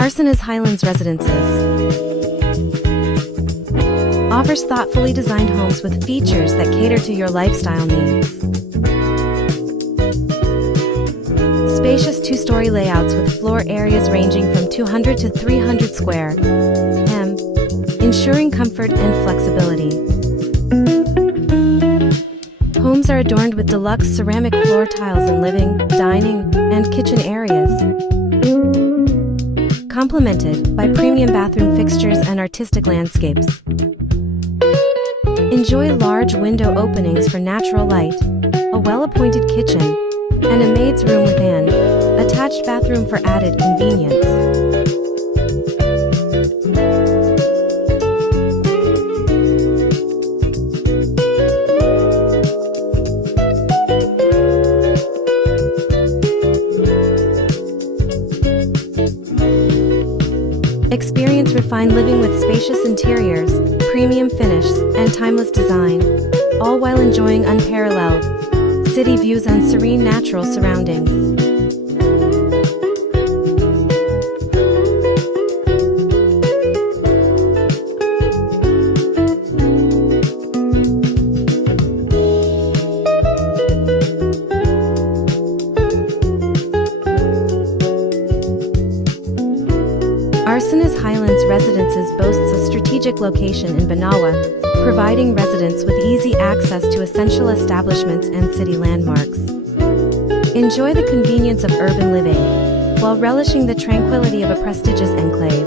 Arcenas Highlands Residences offers thoughtfully designed homes with features that cater to your lifestyle needs. Spacious two-story layouts with floor areas ranging from 200 to 300 square m, ensuring comfort and flexibility. Homes are adorned with deluxe ceramic floor tiles in living, dining, and kitchen areas, complemented by premium bathroom fixtures and artistic landscapes. Enjoy large window openings for natural light, a well-appointed kitchen, and a maid's room with an attached bathroom for added convenience. Experience refined living with spacious interiors, premium finishes, and timeless design, all while enjoying unparalleled city views and serene natural surroundings. Arcenas Highlands Residences boasts a strategic location in Banawa, providing residents with easy access to essential establishments and city landmarks. Enjoy the convenience of urban living, while relishing the tranquility of a prestigious enclave.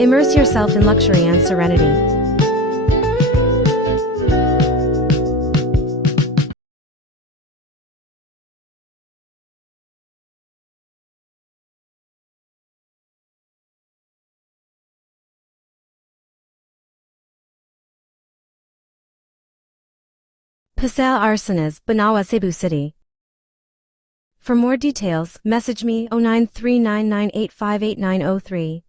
Immerse yourself in luxury and serenity. Paseo Arcenas, Banawa, Cebu City. For more details, message me 093998588903.